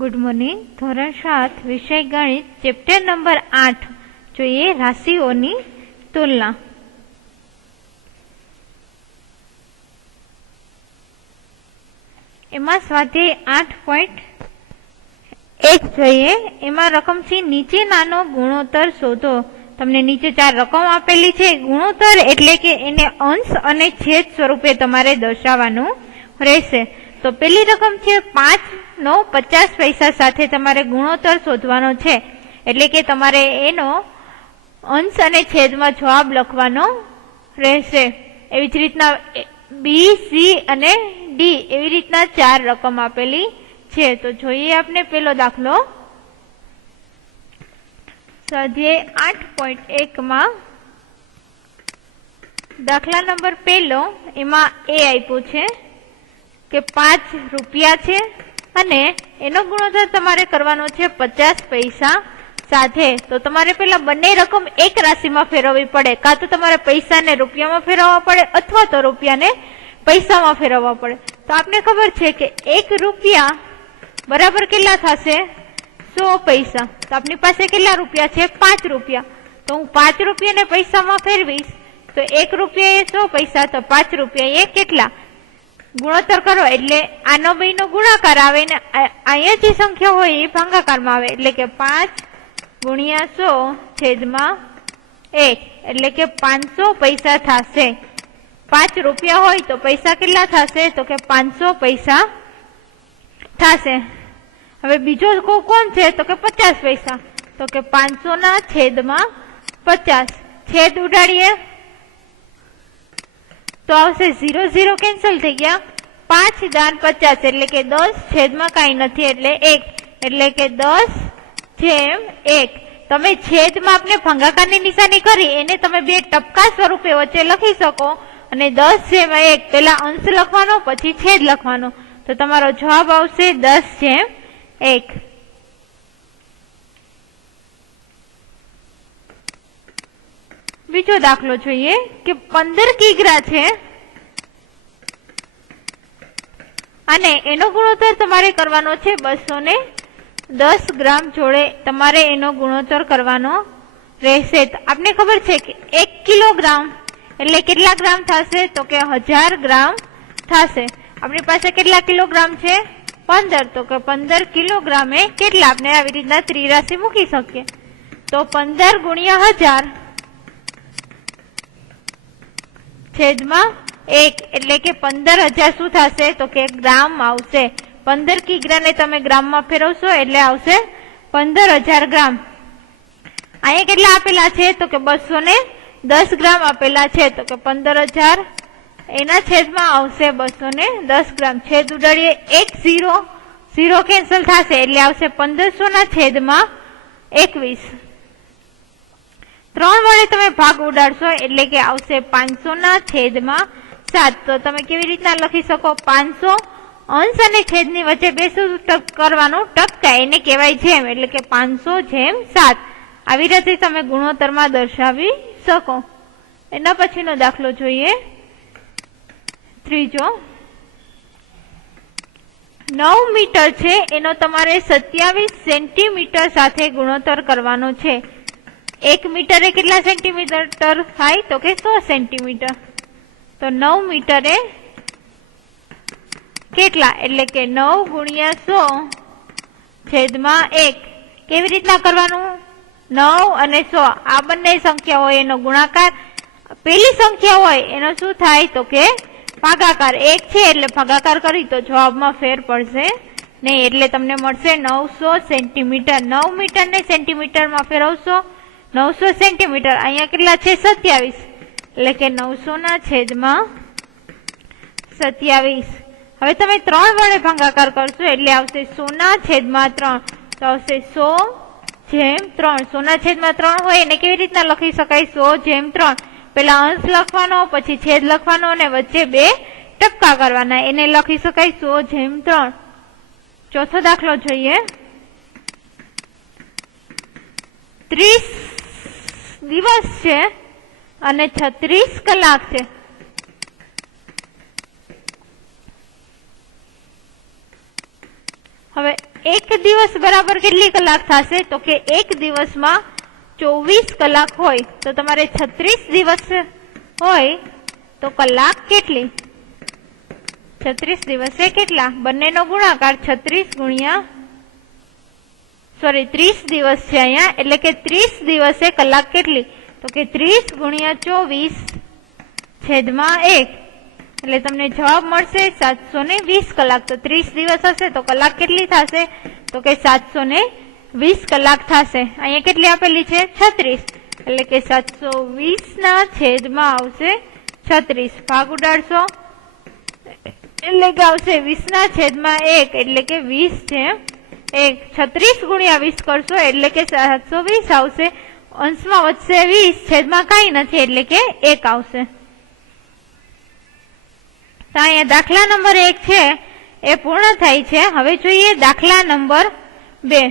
Good morning. ધોરણ 7 વિષય ગણિત ચેપ્ટર નંબર 8 જોઈએ રાશિઓની તુલના. એમાં સ્વાધ્યાય 8.1 જોઈએ. એમાં રકમથી નીચેનાનો ગુણોત્તર શોધો. તમને નીચે 4 રકમ આપેલી છે. ગુણોત્તર એટલે કે એને અંશ અને છેદ સ્વરૂપે તમારે દર્શાવવાનું રહેશે. તો પેલી રકમ છે 5 નો 50 પૈસા સાથે તમારે ગુણોત્તર શોધવાનો છે. એટલે કે તમારે એનો અંશ અને છેદમાં જવાબ લખવાનો રહેશે. એવી જ રીતના બી, સી અને ડી એવી રીતના 4 રકમ આપેલી છે. તો જોઈએ આપણે પેલો દાખલો. સ્વાધ્યાય 8.1 માં દાખલા નંબર પહેલો એમાં એ આપ્યું છે કે 5 રૂપિયા છે અને એનો ગુણોત્તર તમારે કરવાનો છે 50 પૈસા સાથે. તો તમારે પેલા બંને રકમ એક રાશિમાં ફેરવવી પડે. કાં તો તમારે પૈસાને રૂપિયામાં ફેરવવા પડે અથવા તો રૂપિયાને પૈસામાં ફેરવવા પડે. તો આપને ખબર છે કે 1 રૂપિયા બરાબર કેટલા થશે? 100 પૈસા. તો આપની પાસે કેટલા રૂપિયા છે? 5 રૂપિયા. તો હું 5 રૂપિયાને પૈસામાં ફેરવીશ તો 1 રૂપિયા એ 100 પૈસા, તો 5 રૂપિયા એ કેટલા? ગુણોત્તર કરો એટલે આનો બેનો ગુણાકાર આવે ને અહીંયા જે સંખ્યા હોય એ ભાગાકારમાં આવે. એટલે કે 5 ગુણ્યા 100 છેદમાં 1 એટલે કે 500 પૈસા થશે. 5 રૂપિયા હોય તો પૈસા કેટલા થશે? તો કે 500 પૈસા થશે. હવે બીજો કોણ છે? તો કે 50 પૈસા. તો કે 500 ના છેદમાં 50. છેદ ઉડાડીએ તો આવશે 0 0 કેન્સલ થઈ ગયા. 5 દાન 50 એટલે કે 10 છેદમાં કાંઈ નથી એટલે 1 એટલે કે 10/1. તમે છેદમાં આપણે ભાગાકારની નિશાની કરી એને તમે બે ટપકા સ્વરૂપે વચ્ચે લખી શકો અને 10/1 પેલા અંશ લખવાનો પછી છેદ લખવાનો. તો તમારો જવાબ આવશે 10/1. બીજો દાખલો જોઈએ કે 15 કિગ્રા છે અને એનો ગુણોત્તર તમારે કરવાનો છે 210 ગ્રામ જોડે તમારે એનો ગુણોત્તર કરવાનો રહેશે. આપને ખબર છે કે 1 કિલોગ્રામ એટલે કેટલા ગ્રામ થશે? તો કે 1000 ગ્રામ થશે. આપણી પાસે કેટલા કિલોગ્રામ છે? 15. તો કે 15 કિલોગ્રામે કેટલા? આપણે આવી રીતના ત્રિરાશિ મૂકી શકીએ. તો 15 ગુણ્યા 1000 છેદમાં 1 એટલે કે 15,000 શું થશે? તો કે ગ્રામ આવશે. 15 કિગ્રાને તમે ગ્રામમાં ફેરવશો એટલે આવશે 15,000 ગ્રામ. અહીંયા કેટલા આપેલા છે? તો કે 210 ગ્રામ આપેલા છે. તો કે 15,000 એના છેદમાં આવશે 210 ગ્રામ. છેદ ઉડાડીએ 1 0 0 કેન્સલ થશે એટલે આવશે 1500 ના છેદમાં 21. 3 વડે તમે ભાગ ઉડાડશો એટલે કે આવશે 500 ના છેદમાં 7. તો તમે કેવી રીતના લખી શકો? 500 અંશ અને છેદની વચ્ચે બે શું કરવાનું? ટપકા. એને કહેવાય જેમ. એટલે કે 500/7. આવી રીતે તમે ગુણોત્તરમાં દર્શાવી શકો. એના પછીનો દાખલો જોઈએ. ત્રીજો 9 મીટર છે એનો તમારે 27 સેન્ટીમીટર સાથે ગુણોત્તર કરવાનો છે. 1 મીટરે કેટલા સેન્ટીમીટર થાય? તો કે 100 સેન્ટીમીટર. તો 9 મીટરે કેટલા? એટલે કે 9 ગુણ્યા 100 છેદમાં 1. કેવી રીતના કરવાનું? 9 અને 100 આ બંને સંખ્યા હોય એનો ગુણાકાર. પેલી સંખ્યા હોય એનો શું થાય? તો કે ભાગાકાર. 1 છે એટલે ભાગાકાર કરી તો જવાબમાં ફેર પડશે નહીં. એટલે તમને મળશે 900 સેન્ટીમીટર. 9 મીટર ને સેન્ટીમીટરમાં ફેરવશો 900 સેન્ટીમીટર. અહીંયા કેટલા છે? 27 એટલે કે 900 ના છેદમાં 27. હવે તમે 3 વડે ભાગાકાર કરશો એટલે આવશે 100 ના છેદમાં 3. તો આવશે 100/3. 100 ના છેદમાં 3 હોય એને કેવી રીતના લખી શકાય? 100/3. પેલા અંશ લખવાનો પછી છેદ લખવાનો અને વચ્ચે બે ટપકા કરવાના. એને લખી શકાય 100/3. ચોથો દાખલો જોઈએ. 30 દિવસ છે અને 36 કલાક છે. હવે એક દિવસ બરાબર કેટલી કલાક થશે? તો કે એક દિવસમાં 24 કલાક હોય તો તમારે 36 દિવસ હોય તો કલાક કેટલી? 36 દિવસે કેટલા? બંનેનો ગુણાકાર 36 ગુણ્યા 30 દિવસ છે અહીંયા, એટલે કે 30 દિવસે કલાક કેટલી? તો કે 30 ગુણ્યા 24/1, એટલે તમને જવાબ મળશે 720 કલાક. તો 30 દિવસ હશે તો કલાક કેટલી થશે? તો કે 720 કલાક થશે. અહીંયા કેટલી આપેલી છે? 36, એટલે કે 720/માં આવશે 36. ભાગ ઉડાડશો એટલે કે આવશે 20/1, એટલે કે 20 છે. 36 ગુણ્યા 20 કરશો એટલે કે 720 આવશે. અંશમાં વધશે 20, છેદમાં કઈ નથી એટલે કે 1 આવશે. તો અહીંયા દાખલા નંબર 1 છે એ પૂર્ણ થાય છે. હવે જોઈએ દાખલા નંબર 2.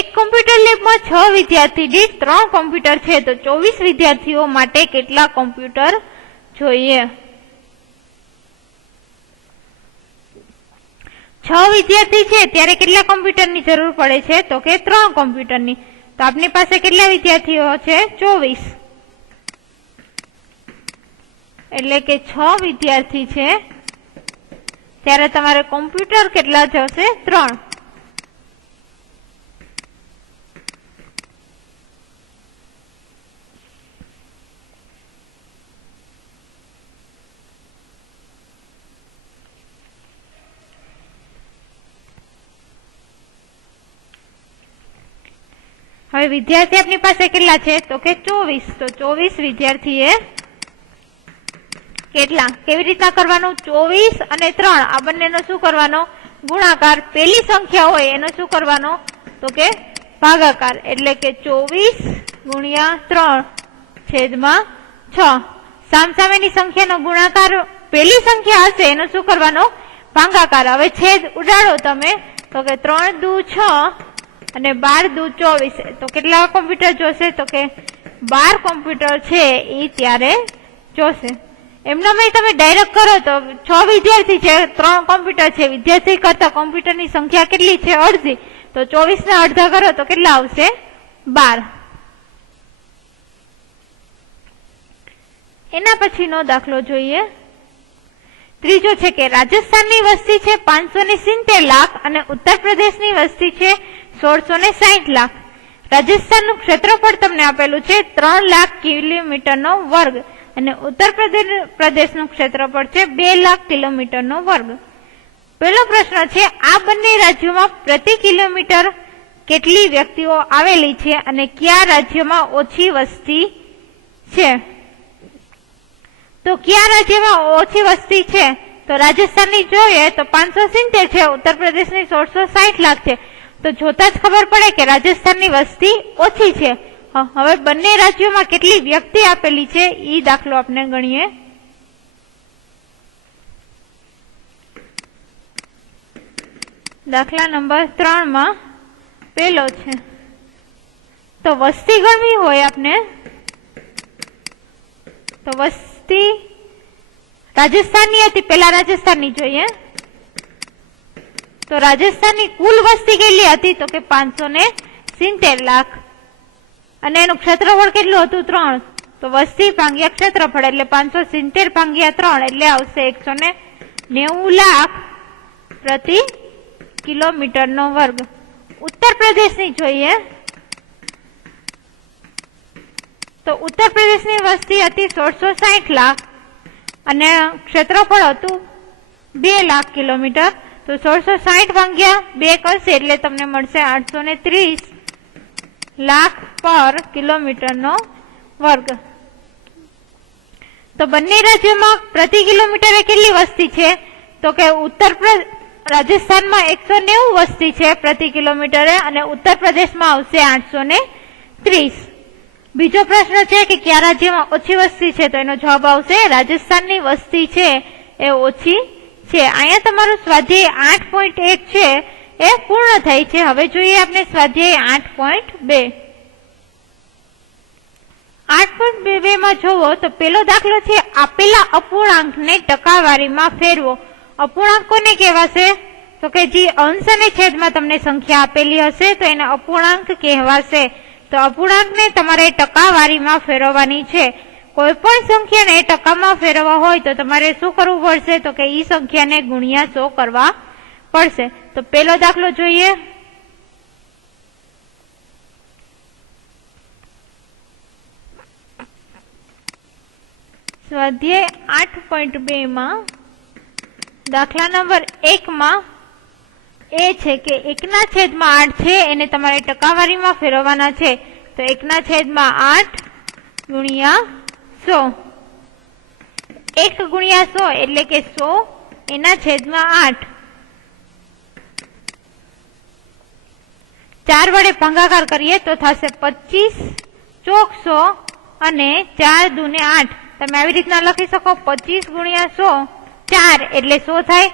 એક કોમ્પ્યુટર લેબમાં 6 વિદ્યાર્થી દીઠ 3 કોમ્પ્યુટર છે તો 24 વિદ્યાર્થીઓ માટે કેટલા કોમ્પ્યુટર જોઈએ? 6 વિદ્યાર્થી છે ત્યારે કેટલા કોમ્પ્યુટરની જરૂર પડે છે? તો કે 3 કોમ્પ્યુટરની. તો આપની પાસે કેટલા વિદ્યાર્થીઓ છે? 24, એટલે કે 6 વિદ્યાર્થી છે ત્યારે તમારે કોમ્પ્યુટર કેટલા જશે? 3. હવે વિદ્યાર્થી આપની પાસે કેટલા છે? તો કે 24. તો 24 વિદ્યાર્થીએ કેટલા? કેવી રીતના કરવાનું? 24 અને 3 આ બંનેનો શું કરવાનો? ગુણાકાર. પેલી સંખ્યા હોય એનો શું કરવાનો? તો કે ભાગાકાર. એટલે કે 24 ગુણ્યા 3/6. સામસામેની સંખ્યાનો ગુણાકાર પેલી સંખ્યા હશે એનો શું કરવાનો? ભાગાકાર. હવે છેદ ઉડાડો તમે તો કે 3 દુ 6 અને 12 દુ 24. તો કેટલા કોમ્પ્યુટર જોશે? તો કે 12 કોમ્પ્યુટર છે એ ત્યારે જોશે. એમના મેં તમે ડાયરેક્ટ કરો તો 6 વિદ્યાર્થી છે, 3 કોમ્પ્યુટર છે, વિદ્યાર્થી કરતા કોમ્પ્યુટરની સંખ્યા કેટલી છે? અડધી. તો 24 ના અડધા કરો તો કેટલા આવશે? 12. એના પછીનો દાખલો જોઈએ. ત્રીજો છે કે રાજસ્થાનની વસ્તી છે 570 લાખ અને ઉત્તર પ્રદેશની વસ્તી છે 1660 લાખ. રાજસ્થાનનું ક્ષેત્રફળ તમને આપેલું છે 3 લાખ કિલોમીટરનો વર્ગ અને ઉત્તર પ્રદેશનું ક્ષેત્રફળ છે 2 લાખ કિલોમીટરનો વર્ગ. પહેલો પ્રશ્ન છે આ બંને રાજ્યોમાં પ્રતિ કિલોમીટર કેટલી વ્યક્તિઓ આવેલી છે અને કયા રાજ્યમાં ઓછી વસ્તી છે? તો કયા રાજ્યમાં ઓછી વસ્તી છે? તો રાજસ્થાનની જોઈએ તો 570 છે, ઉત્તર પ્રદેશની 1660 લાખ છે. તો જોતા જ ખબર પડે કે રાજસ્થાનની વસ્તી ઓછી છે. હવે બંને રાજ્યોમાં કેટલી વ્યક્તિ આપેલી છે એ દાખલો આપણે ગણીએ. દાખલા નંબર 3 માં પેલો છે તો વસ્તી ગણવી હોય આપને તો વસ્તી રાજસ્થાનની હતી. પેલા રાજસ્થાનની જોઈએ તો રાજસ્થાનની કુલ વસ્તી કેટલી હતી? તો કે 570 લાખ અને એનું ક્ષેત્રફળ કેટલું હતું? 3. તો વસ્તી ભાગ્યા ક્ષેત્રફળ એટલે 570 ભાગ્યા 3 એટલે આવશે 190 લાખ પ્રતિ કિલોમીટરનો વર્ગ. ઉત્તર પ્રદેશની જોઈએ તો ઉત્તર પ્રદેશની વસ્તી હતી 1660 લાખ અને ક્ષેત્રફળ હતું 2 લાખ કિલોમીટર. તો 1660 ભાગ્યા 2 કરશે એટલે તમને મળશે 830 લાખ પર કિલોમીટરનો વર્ગ. તો બંને રાજ્યોમાં પ્રતિ કિલોમીટરે કેટલી વસ્તી છે? તો કે રાજસ્થાનમાં 190 વસ્તી છે પ્રતિ કિલોમીટરે અને ઉત્તર પ્રદેશમાં આવશે 830. બીજો પ્રશ્ન છે કે કયા રાજ્યમાં ઓછી વસ્તી છે? તો એનો જવાબ આવશે રાજસ્થાનની વસ્તી છે એ ઓછી છે. અહીંયા તમારું સ્વાધ્યાય 8.1 છે એ પૂર્ણ થાય છે. હવે જોઈએ આપણે સ્વાધ્યાય 8.2. 8.2 સ્વાધ્યાયમાં જોવો તો પેલો દાખલો છે, આપેલા અપૂર્ણાંકને ટકાવારીમાં ફેરવો. અપૂર્ણાંક કોને કહેવાશે? તો કે જે અંશ અને છેદમાં તમને સંખ્યા આપેલી હશે તો એને અપૂર્ણાંક કહેવાશે. તો અપૂર્ણાંકને તમારે ટકાવારીમાં ફેરવવાની છે. કોઈ પણ સંખ્યાને ટકામાં ફેરવવા હોય તો તમારે શું કરવું પડશે? તો કે ઈ સંખ્યાને ગુણ્યા 100 કરવા પડશે. તો પેલો દાખલો જોઈએ. સ્વાધ્યાય 8.2 માં દાખલા નંબર 1 માં એ છે કે 1/8 છે એને તમારે ટકાવારીમાં ફેરવવાના છે. તો 1/8 ગુણ્યા 100, 1 ગુણ્યા 100 એટલે કે 100 એના છેદમાં 8. 4 વડે ભાગાકાર કરીએ તો થશે 25 ચોક 100 અને 4 દૂને 8. તમે આવી રીતના લખી શકો 25 ગુણ્યા 100 4 એટલે 100 થાય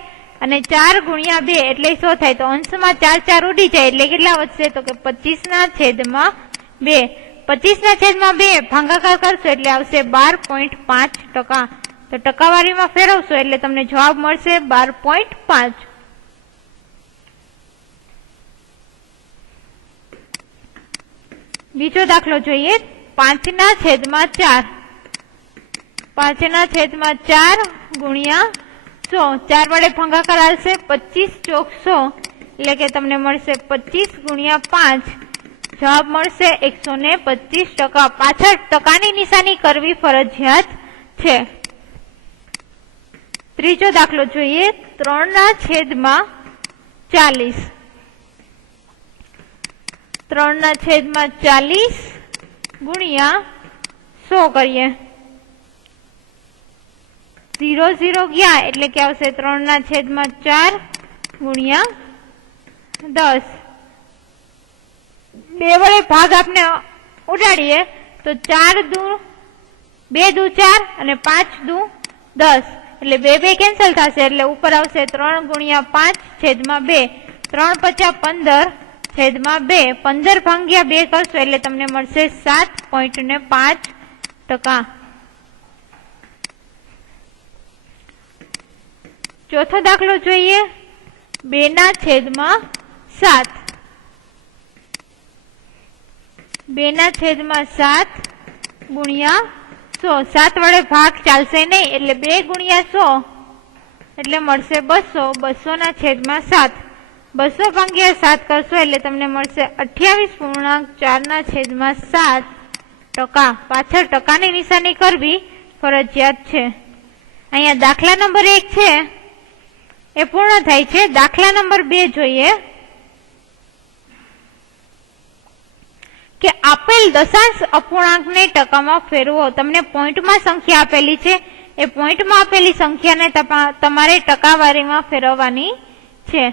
અને 4 ગુણ્યા 2 એટલે 100 થાય. તો અંશમાં 4 4 ઉડી જાય એટલે કેટલા વધશે? તો કે 25/2. 25/2 ભાગાકાર કરશો એટલે આવશે 12.5%. તો ટકાવારીમાં ફેરવશો એટલે તમને જવાબ મળશે 12.5. બીજો દાખલો જોઈએ. 5/4. 5/4 ગુણ્યા 100. 4 વડે ભાગાકાર આવશે 25 ચોક 100 એટલે કે તમને મળશે 25 ગુણ્યા 5. જવાબ મળશે 125%. પાછળ ટકાની નિશાની કરવી ફરજિયાત છે. ત્રીજો દાખલો જોઈએ. 3/40. 3/40 ગુણ્યા 100 કરીએ. 0 0 ગયા એટલે કે આવશે 3/4 ગુણ્યા 10. 2 વડે ભાગ આપણે ઉડાડીએ તો 4 દુ 2 દુ 4 અને 5 દુ 10 એટલે 2 કેન્સલ થશે એટલે ઉપર આવશે 3 ગુણ્યા 5 છેદમાં 2. 3 × 15 છેદમાં 2. 15 ભાગ્યા 2 કરશો એટલે તમને મળશે 7.5%. ચોથો દાખલો જોઈએ. 2/7. 2/7 ગુણ્યા 100. 7 વડે ભાગ ચાલશે નહીં એટલે 2 ગુણ્યા 100 એટલે મળશે 200. 200/7. 200 ભાગ્યા 7 કરશો એટલે તમને મળશે 28.4/7%. પાછળ ટકાની નિશાની કરવી ફરજિયાત છે. અહીંયા દાખલા નંબર 1 છે એ પૂર્ણ થાય છે. દાખલા નંબર 2 જોઈએ કે આપેલ દશાંશ અપૂર્ણાંકને ટકામાં ફેરવો. તમને પોઈન્ટમાં સંખ્યા આપેલી છે એ પોઈન્ટમાં આપેલી સંખ્યાને તમારે ટકાવારીમાં ફેરવવાની છે.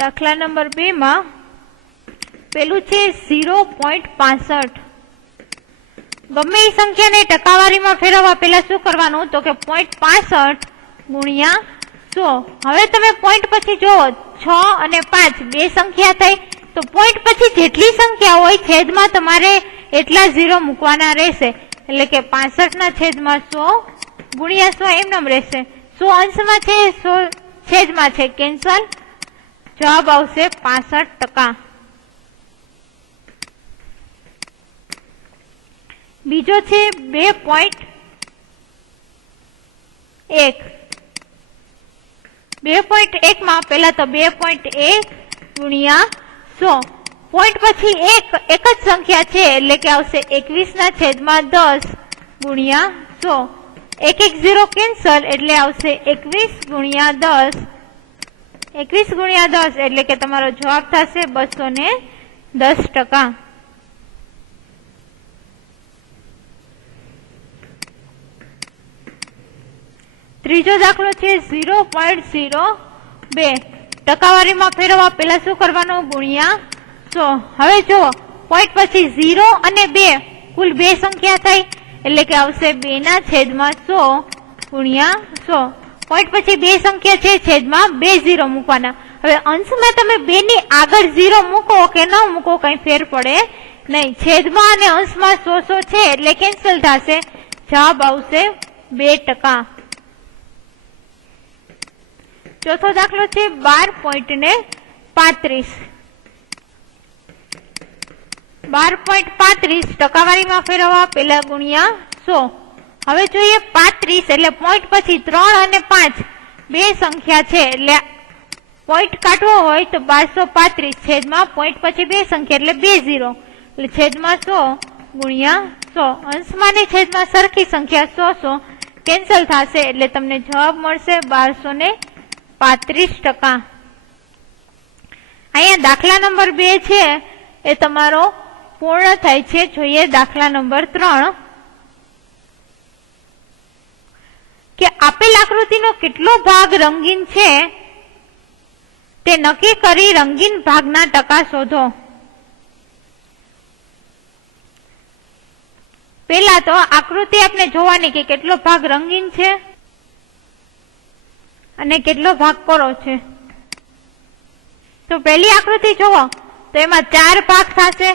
દાખલા નંબર 2 માં પેલું છે 0.65. ગમે એ સંખ્યાને ટકાવારીમાં ફેરવવા પેલા શું કરવાનું? તો કે 0.65 ગુણ્યા 100. હવે તમે પોઈન્ટ પછી જુઓ 6 અને 5 બે સંખ્યા થઈ તો પોઈન્ટ પછી જેટલી સંખ્યા હોય છેદમાં તમારે એટલા 0 મૂકવાના રહેશે. એટલે કે 65/100 ગુણ્યા 100 એમ નામ રહેશે. 100 અંશમાં છે 100 છેદમાં છે કેન્સલ. જવાબ આવશે 65%. બીજો છે 2.1. 2.1 માં પેલા તો 2.1 ગુણ્યા 100. પોઈન્ટ પછી એક જ સંખ્યા છે એટલે કે આવશે 21/10 ગુણ્યા 100. 1 1 0 કેન્સલ એટલે આવશે 21 ગુણ્યા 10. 21 ગુણ્યા 10 એટલે કે તમારો જવાબ થશે 210%. ત્રીજો દાખલો છે 0.02. ટકાવારીમાં ફેરવવા પેલા શું કરવાનું? ગુણ્યા 100. હવે જુઓ પોઈન્ટ પછી 0 અને 2 કુલ બે સંખ્યા થઈ એટલે કે આવશે 2/100 ગુણ્યા 100. પોઈન્ટ પછી બે સંખ્યા છે છેદમાં 2 0 મૂકવાના. હવે અંશમાં તમે 2 ની આગળ 0 મૂકો કે ન મૂકો કઈ ફેર પડે નહીં. છેદમાં અને અંશમાં 100 છે એટલે કેન્સલ થશે. જવાબ આવશે 2%. ચોથો દાખલો છે 12.35. 12.35 ટકાવારીમાં ફેરવવા પેલા ગુણ્યા 100. હવે જોઈએ 35 એટલે પોઈન્ટ પછી 3 અને 5 બે સંખ્યા છે એટલે પોઈન્ટ કાઢવો હોય તો 1235 છેદમાં પોઈન્ટ પછી બે સંખ્યા એટલે 2 0 એટલે છેદમાં 100 ગુણ્યા 100. અંશમાં ને છેદમાં સરખી સંખ્યા 100 કેન્સલ થશે એટલે તમને જવાબ મળશે 1235%. અહીંયા દાખલા નંબર 2 છે એ તમારો પૂર્ણ થાય છે. જોઈએ દાખલા નંબર 3 કે આપેલ આકૃતિનો કેટલો ભાગ રંગીન છે તે નક્કી કરી રંગીન ભાગના ટકા શોધો. પેલા તો આકૃતિ આપણે જોવાની કે કેટલો ભાગ રંગીન છે અને કેટલો ભાગ કોરો છે. તો પહેલી આકૃતિ જોવો તો એમાં 4 ભાગ થશે.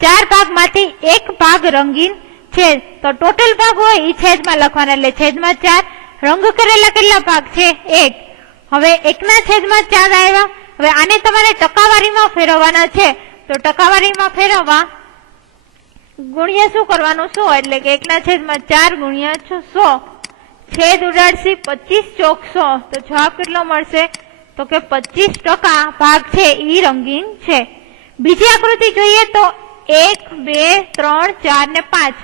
4 ભાગમાંથી એક ભાગ રંગીન છે તો ટોટલ ભાગ હોય એ છેદમાં લખવાના એટલે છેદમાં 4. રંગ કરેલા કેટલા ભાગ છે? 1. હવે 1 છેદમાં 4 આવ્યા. હવે આને તમારે ટકાવારીમાં ફેરવવાના છે તો ટકાવારીમાં ફેરવવા ગુણ્યા શું કરવાનું? 100 એટલે કે 1 છેદમાં 4 ગુણ્યા 100. છેદ ઉડાડશી 25 ચોક 100 તો જવાબ કેટલો મળશે? તો કે 25% ભાગ છે એ રંગીન છે. બીજી આકૃતિ જોઈએ તો 1 2 3 4 ને 5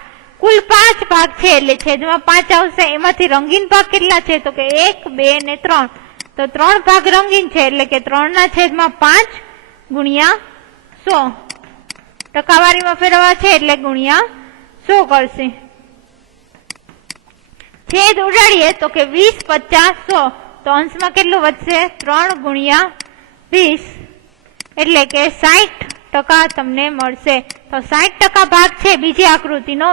કુલ 5 ભાગ છે એટલે છેદમાં 5 આવશે. એમાંથી રંગીન ભાગ કેટલા છે? તો કે 1 2 ને 3 તો 3 ભાગ રંગીન છે એટલે કે 3 છેદમાં 5 ગુણ્યા 100. ટકાવારીમાં ફેરવવા છે એટલે ગુણ્યા 100 કરશે. છેદ ઉડાડીએ તો કે 20 50 100 તો અંશમાં કેટલું વધશે? 3 ગુણ્યા 20 એટલે કે 60% તમને મળશે. તો 60% ભાગ છે બીજી આકૃતિનો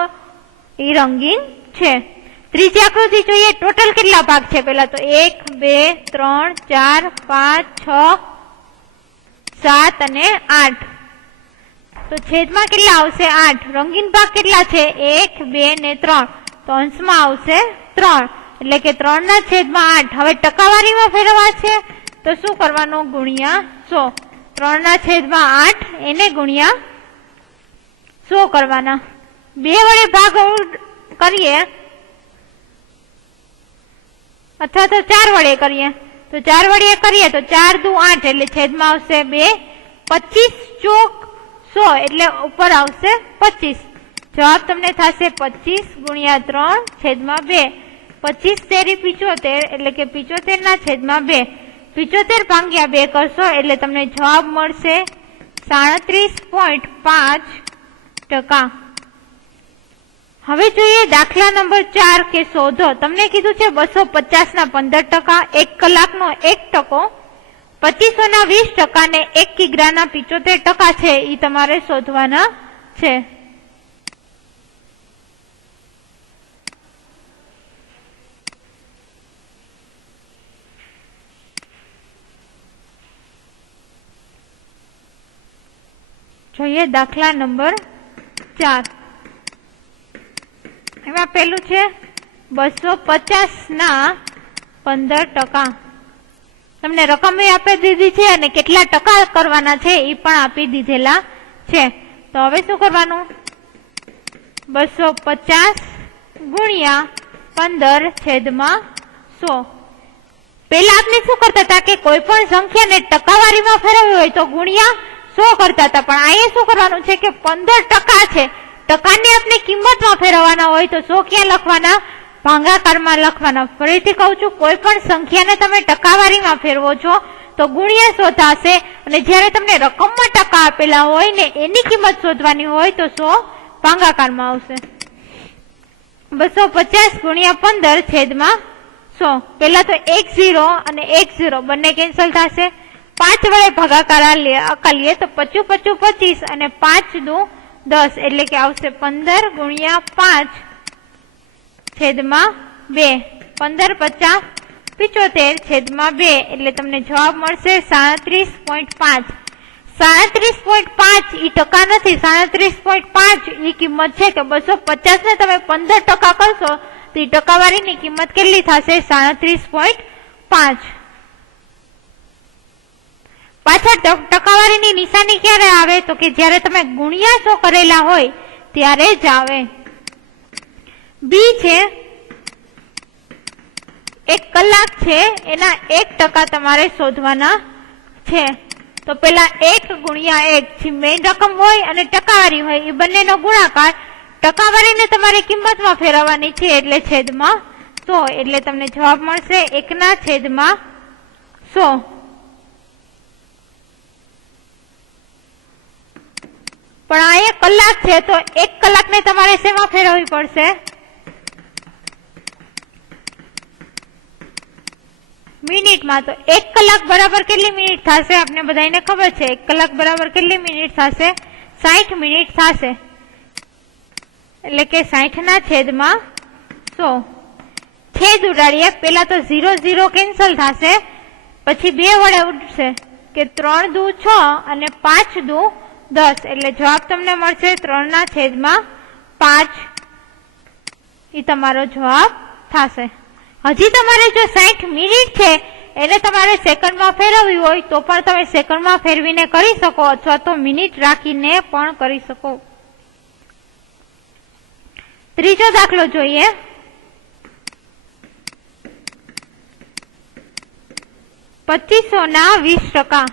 એ રંગીન છે. ત્રીજી આકૃતિ જોઈએ ટોટલ કેટલા ભાગ છે? પેલા તો 1 2 3 4 5 6 7 અને 8 તો છેદમાં કેટલા આવશે? 8. રંગીન ભાગ કેટલા છે? 1 2 ને 3 તો અંશમાં આવશે 3 એટલે કે 3 છેદમાં 8. હવે ટકાવારીમાં ફેરવવા છે તો શું કરવાનું? ગુણ્યા 100. 3 છેદમાં 8 એને ગુણ્યા 100 કરવાના. 2 વડે ભાગ કરીએ અથવા તો 4 વડે કરીએ તો 4 વડે કરીએ તો 4 દુ 8 એટલે છેદમાં આવશે 2. 25 ચોક 100 એટલે ઉપર આવશે 25. જવાબ તમને થશે 25 ગુણ્યા 3 છેદમાં 2. 25 તેરી 75 એટલે કે 75 છેદમાં 2. 75 ભાગ્યા 2 કરશો એટલે તમને જવાબ મળશે 37.5%. હવે જોઈએ દાખલા નંબર 4 કે શોધો. તમને કીધું છે 250 ના 15%, 1 કલાકનો 1%, 2500 ના 20% ને 1 કિગ્રાના 75% છે એ તમારે શોધવાના છે. જોઈએ દાખલા નંબર 4. એમાં પેલું છે 250 ના 15%. તમને રકમ આપી દીધી છે અને કેટલા ટકા કરવાના છે એ પણ આપી દીધેલા છે. તો હવે શું કરવાનું? 250 ગુણ્યા 15 છેદમાં 100. પેલા આપણે શું કરતા હતા કે કોઈ પણ સંખ્યાને ટકાવારીમાં ફેરવવી હોય તો ગુણ્યા 100 કરતા હતા, પણ અહીંયા શું કરવાનું છે કે 15% છે. ટકાને આપણે કિંમતમાં ફેરવવાના હોય તો 100 ક્યાં લખવાના? ભાગાકારમાં લખવાના. ફરીથી કહું છું, કોઈ પણ સંખ્યાને તમે ટકાવારીમાં ફેરવો છો તો ગુણ્યા 100 થશે અને જયારે તમને રકમમાં ટકા આપેલા હોય ને એની કિંમત શોધવાની હોય તો 100 ભાગાકારમાં આવશે. 250 ગુણ્યા 15 છેદમાં 100. પેલા તો 1 0 અને 1 0 બંને કેન્સલ થશે. 5 વડે ભાગાકાર અકાલીએ તો 25 25 25 અને 5 દુ 10 એટલે કે આવશે 15 ગુણ્યા 5 છેદમાં 2. 15 50 75/2 એટલે તમને જવાબ મળશે 37.5. 37.5 ઈ ટકા નથી, 37.5 ઈ કિંમત છે કે 250 ને તમે 15% કરશો તો ઈ ટકાવારીની કિંમત કેટલી થશે? 37.5. પાછળ ટકાવારીની નિશાની ક્યારે આવે? તો કે જ્યારે તમે ગુણ્યા 100 કરેલા હોય ત્યારે જ આવે. બી છે 1 કલાક છે એના 1% તમારે શોધવાના છે. તો પેલા 1 ગુણ્યા 1 જે મેઇન રકમ હોય અને ટકાવારી હોય એ બંનેનો ગુણાકાર, ટકાવારીને તમારે કિંમતમાં ફેરવવાની છે એટલે છેદમાં 100 એટલે તમને જવાબ મળશે 1/100. પણ આ 1 કલાક છે તો 1 કલાકને તમારે શેમાં ફેરવવી પડશે? મિનિટમાં. તો 1 કલાક બરાબર કેટલી મિનિટ થશે? આપણે બધાને ખબર છે 1 કલાક બરાબર કેટલી મિનિટ થશે? 60 મિનિટ થશે. એટલે કે 60/100. છેદ ઉડાડીએ. પેલા તો 0 0 કેન્સલ થશે, પછી 2 વડે ઉડશે કે 3 દુ 6 અને 5 દુ 10 એટલે જવાબ તમને મળશે 3/5. એ તમારો જવાબ થશે. હજી તમારે જો 60 મિનિટ છે એને તમારે સેકન્ડમાં ફેરવવી હોય તો પણ તમે સેકન્ડમાં ફેરવીને કરી શકો અથવા તો મિનિટ રાખીને પણ કરી શકો. ત્રીજો દાખલો જોઈએ. $2500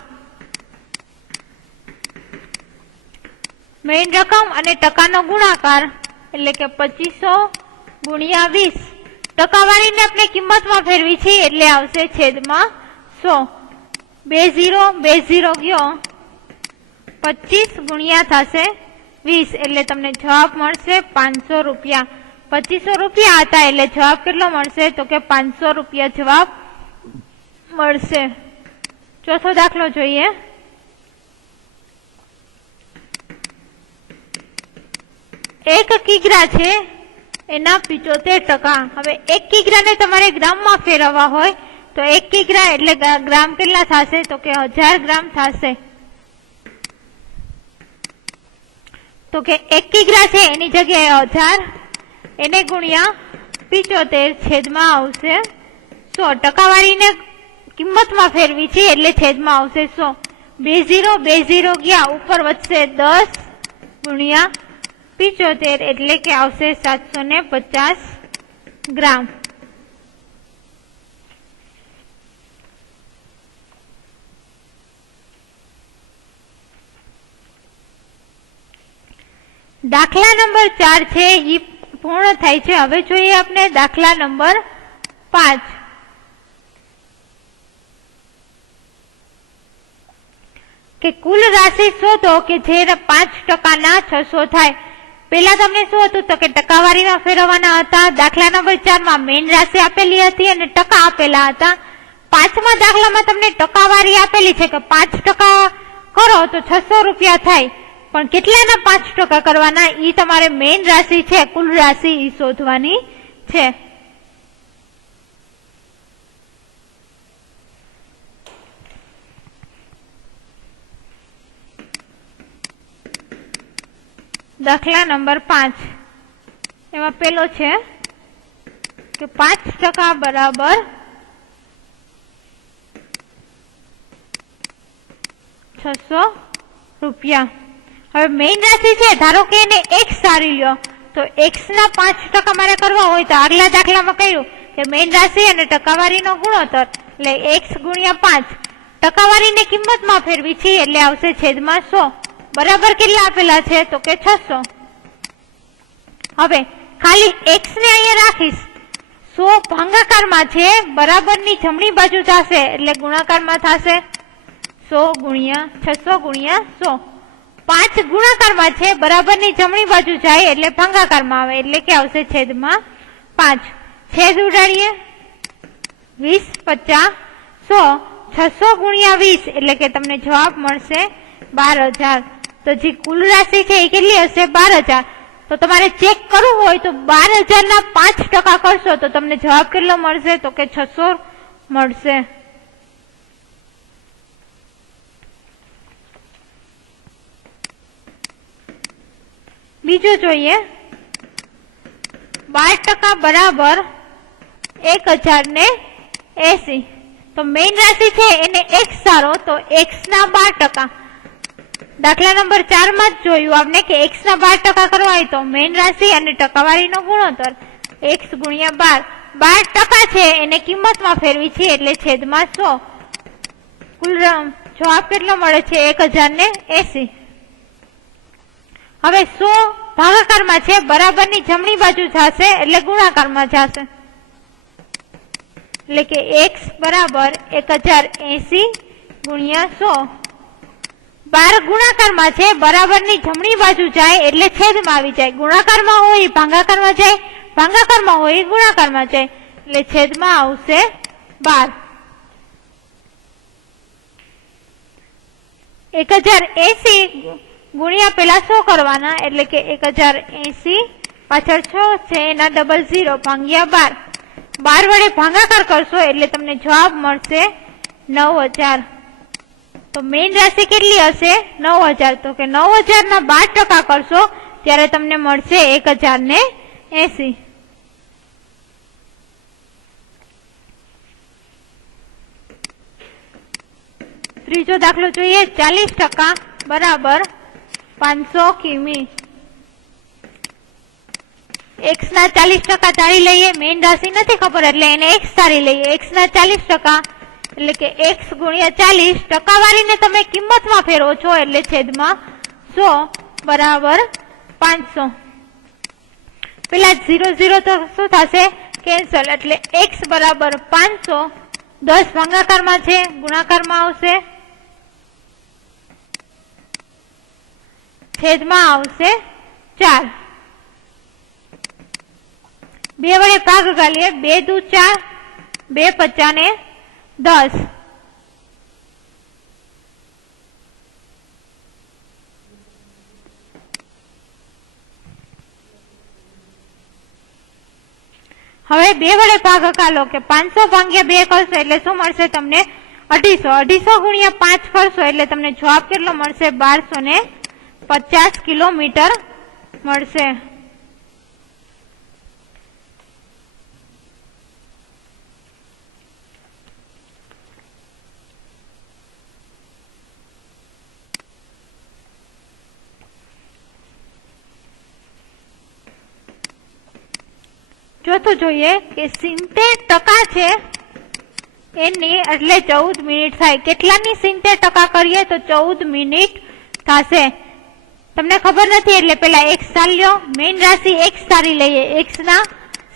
મેઇન રકમ અને ટકાનો ગુણાકાર એટલે કે 2500 ગુણ્યા 20. ટકાવારીને આપણે કિંમતમાં ફેરવી છે એટલે આવશે છેદમાં 100. 2 0 ગયો, 25 ગુણ્યા થશે 20 એટલે તમને જવાબ મળશે 500 રૂપિયા. 2500 રૂપિયા હતા એટલે જવાબ કેટલો મળશે? તો કે 500 રૂપિયા જવાબ મળશે. ચોથો દાખલો જોઈએ. 1 કિગ્રા છે એના 75%. હવે 1 કિગ્રાને તમારે ગ્રામમાં ફેરવવા હોય તો 1 કિગ્રા એટલે ગ્રામ કેટલા થશે? તો કે 1000 ગ્રામ થશે. તો કે 1 કિગ્રા છે એની જગ્યાએ 1000 એને ગુણ્યા 75 છેદમાં આવશે 100. ટકાવારીને કિંમતમાં ફેરવી છે એટલે છેદમાં આવશે 100. 2 0 ગયા, ઉપર વધશે 10 ગુણ્યા 75 એટલે કે આવશે 750 ગ્રામ. દાખલા નંબર 4 છે એ પૂર્ણ થાય છે. હવે જોઈએ આપણે દાખલા નંબર 5. કે કુલ રાશિ શોધો કે જે 5% ના 600 થાય. પેલા તમને શું હતું? તો કે ટકાવારીમાં ફેરવવાના હતા. દાખલા નંબર 4 માં મેઇન રાશિ આપેલી હતી અને ટકા આપેલા હતા. 5મા દાખલામાં તમને ટકાવારી આપેલી છે કે 5% કરો તો 600 રૂપિયા થાય. પણ કેટલાના 5% કરવાના? ઈ તમારે મેઇન રાશિ છે, કુલ રાશિ ઈ શોધવાની છે. દાખલા નંબર 5 એમાં પેલો છે કે 5% બરાબર 600 રૂપિયા. હવે મેઇન રાશિ છે, ધારો કે એને x ધારી લ્યો તો x ના 5% મારે કરવા હોય તો આગલા દાખલામાં કહ્યું કે મેઇન રાશિ અને ટકાવારીનો ગુણોત્તર એટલે x ગુણ્યા 5. ટકાવારીને કિંમતમાં ફેરવી છે એટલે આવશે છેદમાં 100. બરાબર કેટલા આપેલા છે? તો કે 600. હવે ખાલી x ને અહીંયા રાખીશ. 100 ભાગાકારમાં છે, બરાબરની જમણી બાજુ થશે એટલે ગુણાકારમાં થશે 100 ગુણ્યા 600 ગુણ્યા 100. 5 ગુણાકારમાં છે, બરાબરની જમણી બાજુ જાય એટલે ભાગાકારમાં આવે એટલે કે આવશે છેદમાં 5. છેદ ઉડાડીએ. 20 50 100. 600 ગુણ્યા 20 એટલે કે તમને જવાબ મળશે 12000. તો જે કુલ રાશિ છે એ કેટલી હશે? 12000. તો તમારે ચેક કરવું હોય તો 12000 ના 5% કરશો તો તમને જવાબ કેટલો મળશે? તો કે 600 મળશે। બીજું જોઈએ, 12% બરાબર 1080। તો મેઇન રાશિ છે એને x ધારો તો x ના 12%। દાખલા નંબર 4 માં જ જોયું આપણે કે x ના 12% કરવા હોય તો મેઇન રાશિ અને ટકાવારીનો ગુણોત્તર x ગુણ્યા 12। 12% છે એને કિંમતમાં ફેરવી છે એટલે છેદમાં 100। કુલ જવાબ કેટલો મળે છે? 1080। હવે 100 ભાગાકારમાં છે, બરાબરની જમણી બાજુ જશે એટલે ગુણાકારમાં જશે, એટલે કે x બરાબર 1080 ગુણ્યા 100। 12 ગુણાકારમાં છે, બરાબરની જમણી બાજુ જાય એટલે છેદમાં આવી જાય, ગુણાકારમાં હોય ભાગાકારમાં જાય, ભાગાકારમાં હોય ગુણાકારમાં જાય, એટલે છેદમાં આવશે 12। 1080 ગુણ્યા પેલા 100 કરવાના એટલે કે 1080 પાછળ 6 છે એના ડબલ 0 ભાગ્યા 12। 12 વડે ભાગાકાર કરશો એટલે તમને જવાબ મળશે 9000। તો મેઇન રાશિ કેટલી હશે? 9000। તો કે 9000 ના 12% કરશો ત્યારે તમને મળશે 1080। ત્રીજો દાખલો જોઈએ, 40% બરાબર 500 કિમી। x ના 40% ધારી લઈએ, મેઇન રાશિ નથી ખબર એટલે એને x ધારી લઈએ। x ના 40% એટલે કે x ગુણ્યા 40, ટકાવારીને તમે કિંમતમાં ફેરવો છો એટલે છેદમાં 100 બરાબર 500। પેલા 0 તો શું થશે? કેન્સલ, એટલે x બરાબર 500। 10 ભાગાકારમાં છે, ગુણાકારમાં આવશે, છેદમાં આવશે 4। 2 વડે ભાગ ગાલીએ, 2 દુ 4, 2 પચા ને 10। હવે 2 વડે ભાગાકાર લો કે 500 ભાગ્યા 2 કરશો એટલે શું મળશે તમને? 250। 250 ગુણ્યા 5 કરશો એટલે તમને જવાબ કેટલો મળશે? 1250 કિલોમીટર મળશે। ચોથું જોઈએ કે 70% છે એની એટલે 14 મિનિટ થાય। કેટલાની 70% કરીએ તો 14 મિનિટ થશે। તમને ખબર નથી એટલે પેલા x ધારી લો, મેઇન રાશિ x ધારી લઈએ। x ના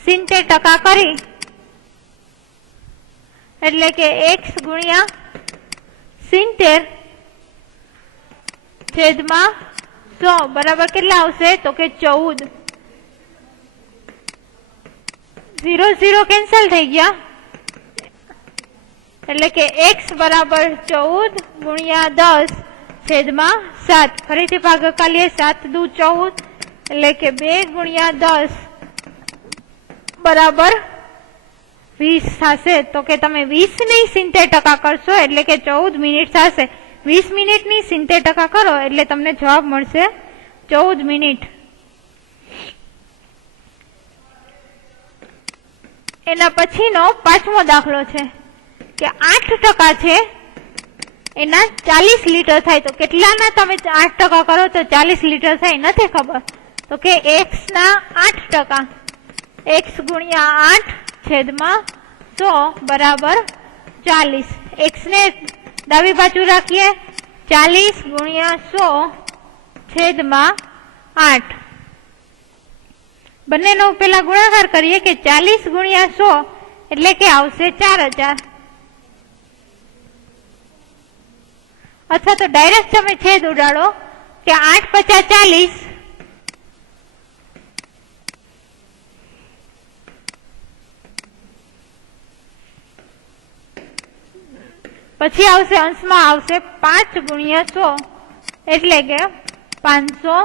70% કરી એટલે કે x ગુણ્યા 70 છેદમાં 100 બરાબર કેટલા આવશે? તો કે 14। 0 0 કેન્સલ થઈ ગયા એટલે કે x બરાબર 14 ગુણ્યા 10 છેદમાં 7। ફરીથી ભાગાકાર લઈએ, 7 દુ 14 એટલે કે 2 ગુણ્યા 10 બરાબર 20 થશે। તો કે તમે 20 ની 70% કરશો એટલે કે 14 મિનિટ થશે। 20 મિનિટની 70% કરો એટલે તમને જવાબ મળશે 14 મિનિટ। એના પછીનો 5મો દાખલો છે કે 8% છે એના 40 લીટર થાય। તો કેટલાના તમે 8% કરો તો 40 લીટર થાય? નથી ખબર, તો કે x ના 8%, x ગુણ્યા 8 છેદમાં 100 બરાબર 40। x ને ડાબી બાજુ રાખીએ, 40 ગુણ્યા 100 છેદમાં 8। બંનેનો પેલા ગુણાકાર કરીએ કે 40 ગુણ્યા 100 એટલે કે આવશે 4000। અથવા તો ડાયરેક્ટ તમે છેદ ઉડાડો કે 8 પચા 40, પછી આવશે અંશમાં આવશે 5 ગુણ્યા 100 એટલે કે 500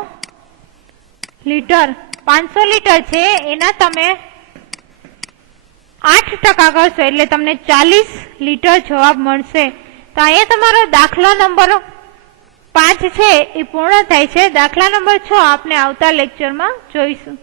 લીટર। 500 લીટર છે એના તમે 8% કરશો એટલે તમને 40 લીટર જવાબ મળશે. તો અહીંયા તમારો દાખલો નંબર 5 છે એ પૂર્ણ થાય છે. દાખલા નંબર 6 આપણે આવતા લેક્ચરમાં જોઈશું.